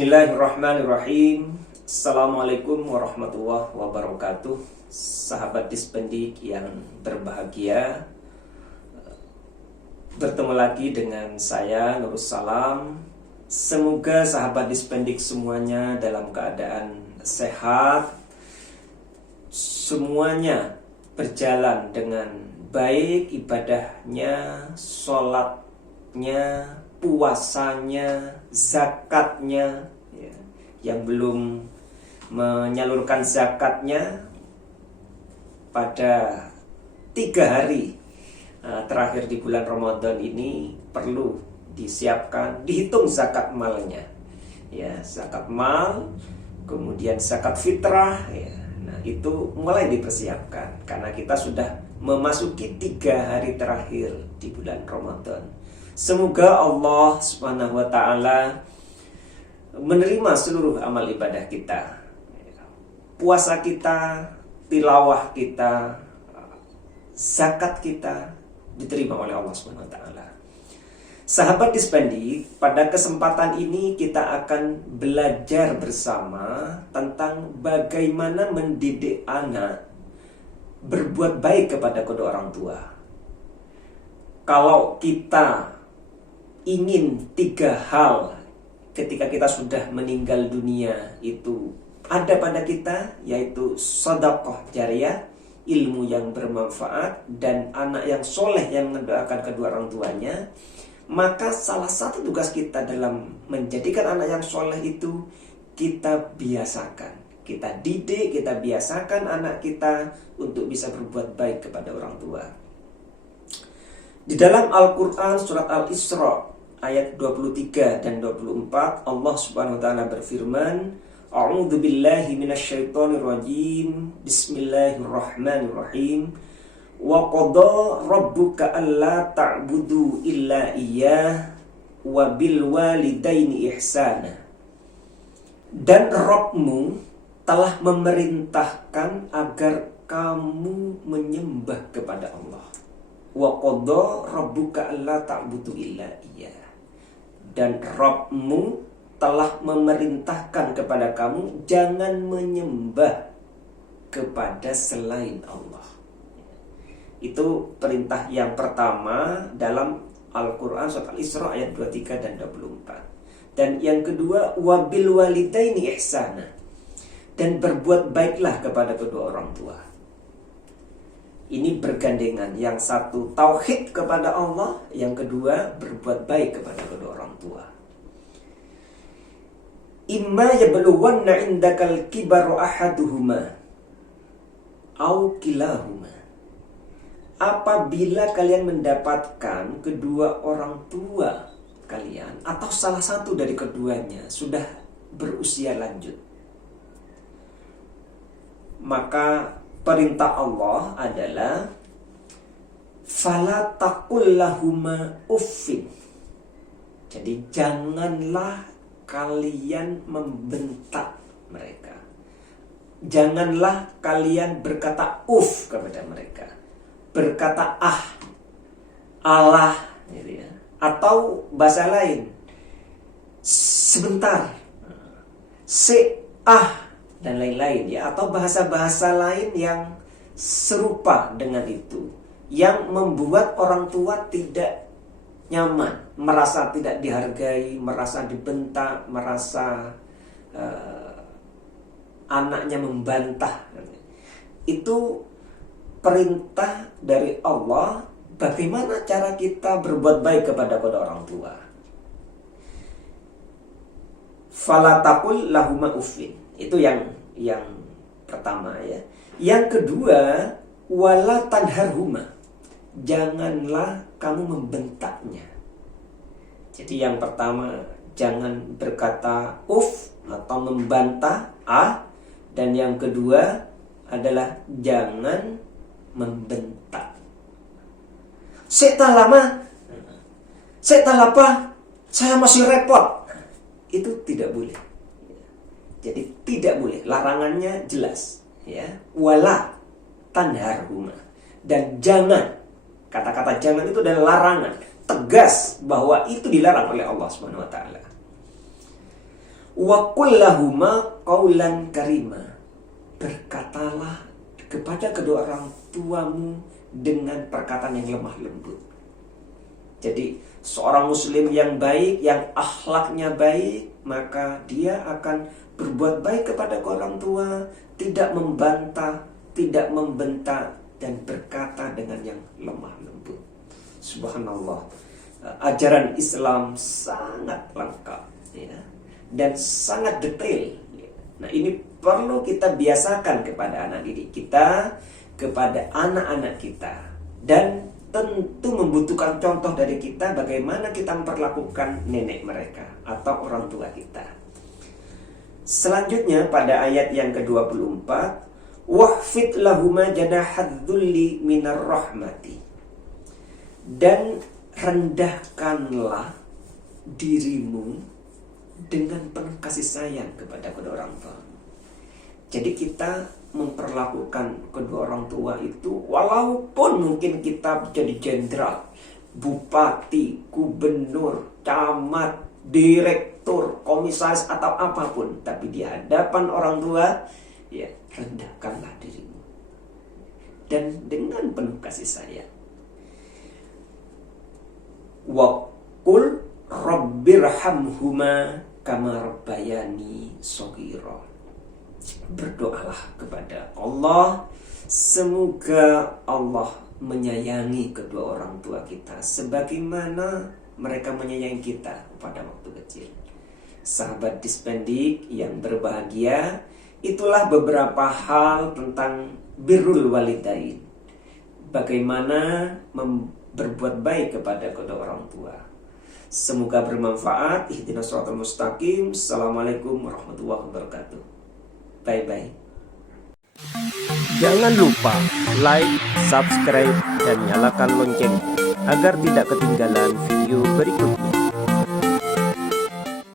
Bismillahirrahmanirrahim. Assalamualaikum warahmatullahi wabarakatuh. Sahabat Dispendik yang berbahagia, bertemu lagi dengan saya Nurus Salam. Semoga sahabat Dispendik semuanya dalam keadaan sehat, semuanya berjalan dengan baik, ibadahnya, sholatnya, puasanya, zakatnya, ya. Yang belum menyalurkan zakatnya pada 3 hari terakhir di bulan Ramadan ini perlu disiapkan, dihitung zakat malnya, ya, zakat mal, kemudian zakat fitrah, ya. Nah, itu mulai dipersiapkan karena kita sudah memasuki 3 hari terakhir di bulan Ramadan. Semoga Allah Subhanahu wa ta'ala menerima seluruh amal ibadah kita, puasa kita, tilawah kita, zakat kita diterima oleh Allah Subhanahu wa ta'ala. Sahabat Dispendik, pada kesempatan ini kita akan belajar bersama tentang bagaimana mendidik anak berbuat baik kepada kedua orang tua. Kalau kita ingin 3 hal ketika kita sudah meninggal dunia itu ada pada kita, yaitu sedekah jariyah, ilmu yang bermanfaat, dan anak yang soleh yang mendoakan kedua orang tuanya, maka salah satu tugas kita dalam menjadikan anak yang soleh itu kita biasakan, kita didik, kita biasakan anak kita untuk bisa berbuat baik kepada orang tua. Di dalam Al-Quran surat Al-Isra ayat 23 dan 24, Allah Subhanahu wa ta'ala berfirman, A'udzu billahi minasyaitonir rajim. Bismillahirrahmanirrahim. Wa qada rabbuka alla ta'budu illa iyyah wa bil walidaini ihsana. Dan Rabbmu telah memerintahkan agar kamu menyembah kepada Allah. Wa qada rabbuka alla ta'budu illa iyyah. Dan Rabbmu telah memerintahkan kepada kamu jangan menyembah kepada selain Allah. Itu perintah yang pertama dalam Al-Quran surat Al-Isra ayat 23 dan 24. Dan yang kedua, wabil walidaini ihsana. Dan berbuat baiklah kepada kedua orang tua. Ini bergandengan. Yang satu tauhid kepada Allah, yang kedua berbuat baik kepada kedua orang tua. Imma yablughanna indakal kibaru ahaduhuma au kilahuma. Apabila kalian mendapatkan kedua orang tua kalian atau salah satu dari keduanya sudah berusia lanjut, maka perintah Allah adalah fala taqul lahuma uffin. Jadi janganlah kalian membentak mereka. Janganlah kalian berkata uff kepada mereka. Berkata Allah gitu ya. Atau bahasa lain sebentar, dan lain-lain ya, atau bahasa-bahasa lain yang serupa dengan itu yang membuat orang tua tidak nyaman, merasa tidak dihargai, merasa dibentak, merasa anaknya membantah. Itu perintah dari Allah bagaimana cara kita berbuat baik kepada kedua orang tua. Fala taqul lahuma uffin. Itu yang pertama ya. Yang kedua, wala tanharhuma. Janganlah kamu membentaknya. Jadi yang pertama, jangan berkata uff atau membantah dan yang kedua adalah jangan membentak. Saya lama, saya apa? Saya masih repot. Itu tidak boleh. Jadi tidak boleh, larangannya jelas ya. Wala tanharhuma. Dan jangan, kata-kata jangan itu adalah larangan, tegas bahwa itu dilarang oleh Allah Subhanahu wa taala. Wa qul lahuma qaulan karima. Berkatalah kepada kedua orang tuamu dengan perkataan yang lemah lembut. Jadi seorang muslim yang baik, yang akhlaknya baik, maka dia akan berbuat baik kepada orang tua, tidak membantah, tidak membentak, dan berkata dengan yang lemah lembut. Subhanallah, ajaran Islam sangat lengkap, ya, dan sangat detail. Nah, ini perlu kita biasakan kepada anak didik kita, kepada anak-anak kita, dan tentu membutuhkan contoh dari kita bagaimana kita memperlakukan nenek mereka atau orang tua kita. Selanjutnya pada ayat yang ke-24, wahfid lahuma janahadzulli minar rahmati. Dan rendahkanlah dirimu dengan penuh kasih sayang kepada kedua orang tua. Jadi kita memperlakukan kedua orang tua itu, walaupun mungkin kita jadi jenderal, bupati, gubernur, camat, direktur, komisaris atau apapun, tapi di hadapan orang tua, ya rendahkanlah dirimu dan dengan penuh kasih sayang. Wa qul rabbirhamhuma kama rabbayani shaghira. Berdoalah kepada Allah, semoga Allah menyayangi kedua orang tua kita sebagaimana mereka menyayangi kita pada waktu kecil. Sahabat Dispendik yang berbahagia, itulah beberapa hal tentang birrul walidain. Bagaimana berbuat baik kepada kedua orang tua. Semoga bermanfaat. Ihdinas shiratal mustaqim. Assalamualaikum warahmatullahi wabarakatuh. Bye-bye. Jangan lupa like, subscribe, dan nyalakan lonceng agar tidak ketinggalan video berikutnya.